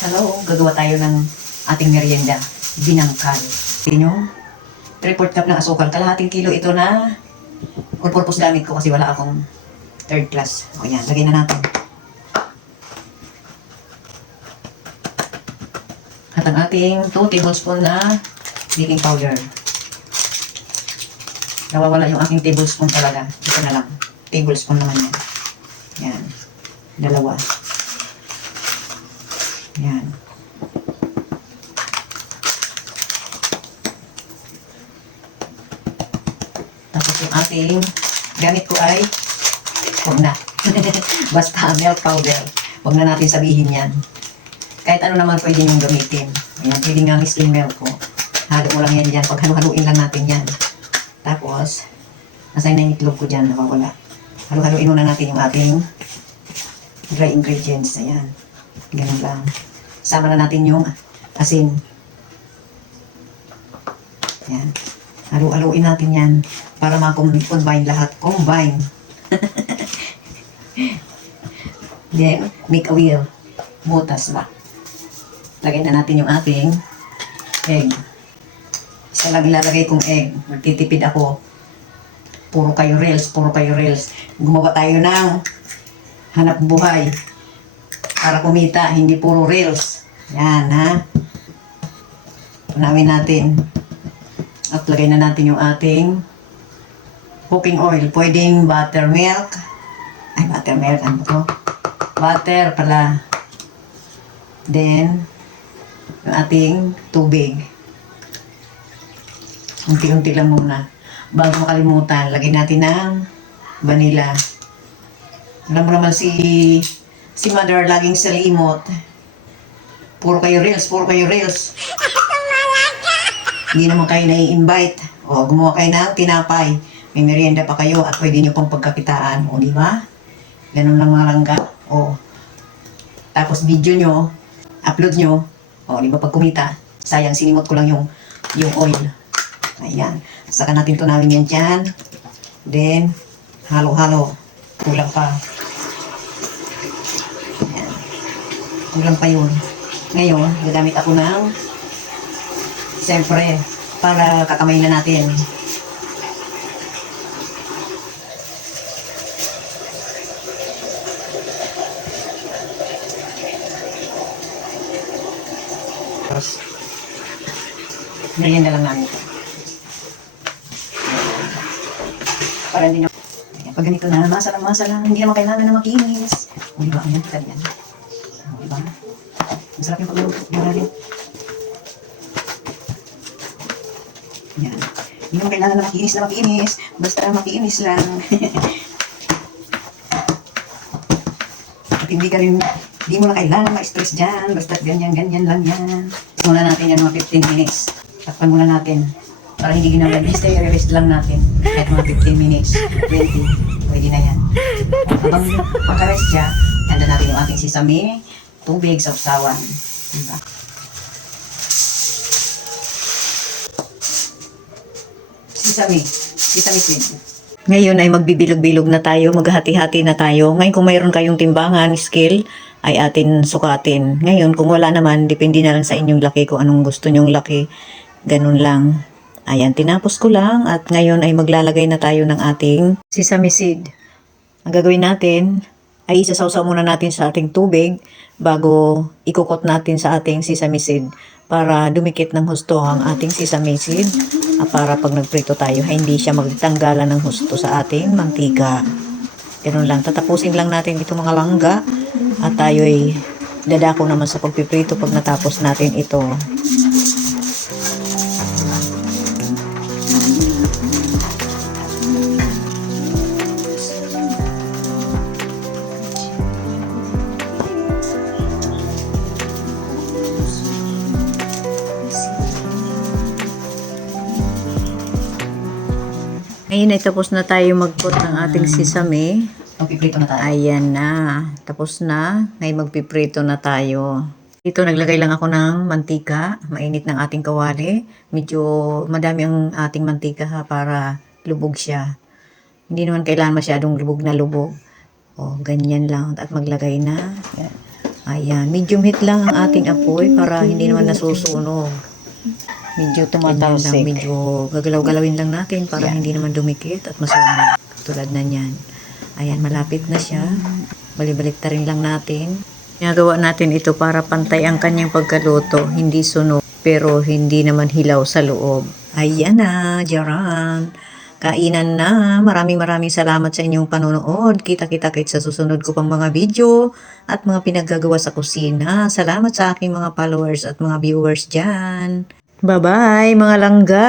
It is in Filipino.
Hello, gagawa tayo ng ating merienda, binangkal. Tingnan nyo, 3/4 cup ng asukal. Kalahating kilo ito na all-purpose gamit ko kasi wala akong third class. O yan, lagay na natin. At ang ating 2 tablespoon na baking powder. Nawawala yung aking tablespoon talaga. Ito na lang. Tablespoon naman yan. Yan. 2. Yan. Tapos yung ating gamit ko ay huwag na. Basta milk powder. Huwag na natin sabihin yan. Kahit ano naman pwede nyo gamitin. Ayan, pwede nga skim milk ko. Halo mo lang yan dyan. Pag halu-haluin lang natin yan. Tapos, nasay na yung itlog ko dyan. Nawawala. Halu-haluin muna natin yung ating dry ingredients. Ayan. Ganun lang. Sama na natin yung asin. Ayan. Halu-haluin natin yan para ma-combine lahat. Combine. Then, make a wheel. Butas ba? Lagyan na natin yung ating egg. Isa lang ilalagay kong egg. Magtitipid ako. Puro kayo reels. Puro kayo reels. Gumawa tayo ng hanap buhay. Para kumita. Hindi puro reels. Yan ha. Punawin natin. At lagay na natin yung ating cooking oil. Pwedeng buttermilk. Ay, buttermilk. Ano to? Butter pala. Then, yung ating tubig. Unti-unti lang muna. Bago makalimutan, lagyan natin ng vanilla. Alam mo naman si Mother laging salimot. Puro kayo reels, puro kayo reels. Hindi naman kayo nai-invite. O, gumawa kayo ng tinapay. May merienda pa kayo at pwede nyo pang pagkakitaan. O, di ba? Ganun lang mga langga. O, tapos video nyo, upload nyo. O, di ba pag kumita, sayang sinimot ko lang yung oil. Ayan. Saka natin tunawin yan dyan. Then, halo-halo. Kulang pa. Ayan. Kulang pa yun. Ngayon, gagamit ako ng siyempre, para kakamay na natin. Tapos, ganyan na lang namin ito. Para hindi nyo, ayan, pag ganito na, masa lang, hindi naman kailangan na makinis. O, diba? Ayan, kita yan. O, diba? Masarap yung pagluluto. Marami. Yan. Hindi naman kailangan na makinis. Basta makinis lang. At hindi mo na kailangan ma-stress dyan. Basta ganyan lang yan. Muna natin yan mga 15 minutes. Takpan muna natin. Para hindi ginagalis tayo, i-rest lang natin. Kahit mga 15 minutes, 20. Pwede na yan. Habang pagka-rest siya, handa natin yung ating sesame, tubig, sausawan. Diba? Sesame seed. Ngayon ay magbibilog-bilog na tayo, maghati-hati na tayo. Ngayon kung mayroon kayong timbangan, scale, ay atin sukatin. Ngayon kung wala naman, depende na lang sa inyong laki kung anong gusto nyong laki. Ganun lang. Ayan, tinapos ko lang at ngayon ay maglalagay na tayo ng ating sesame seed. Ang gagawin natin ay isasawsaw muna natin sa ating tubig bago ikukot natin sa ating sesame seed para dumikit ng husto ang ating sesame seed para pag nagprito tayo ay hindi siya magtanggalan ng husto sa ating mantika. Ganun lang, tatapusin lang natin itong mga langga at tayo ay dadako naman sa pagpiprito pag natapos natin ito. Ngayon ay tapos na tayo mag-coat ng ating sesame. Magpiprito na tayo. Ayan na. Tapos na. Ngayon magpiprito na tayo. Dito naglagay lang ako ng mantika. Mainit ng ating kawali. Medyo madami ang ating mantika ha, para lubog siya. Hindi naman kailangan masyadong lubog na lubog. O, ganyan lang. At maglagay na. Yan. Ayan, medium heat lang ang ating apoy para hindi naman nasusunog. Medyo ganyan lang, medyo gagalaw-galawin lang natin para hindi naman dumikit at masunog. Tulad na yan. Ayan, malapit na siya. Balibalik ta rin lang natin. Ginagawa natin ito para pantay ang kanyang pagkaluto, hindi sunog, pero hindi naman hilaw sa loob. Ayan na, jaran. Kainan na. Maraming salamat sa inyong panonood. Kita-kita kit sa susunod ko pang mga video at mga pinaggagawa sa kusina. Salamat sa aking mga followers at mga viewers dyan. Bye-bye mga langga!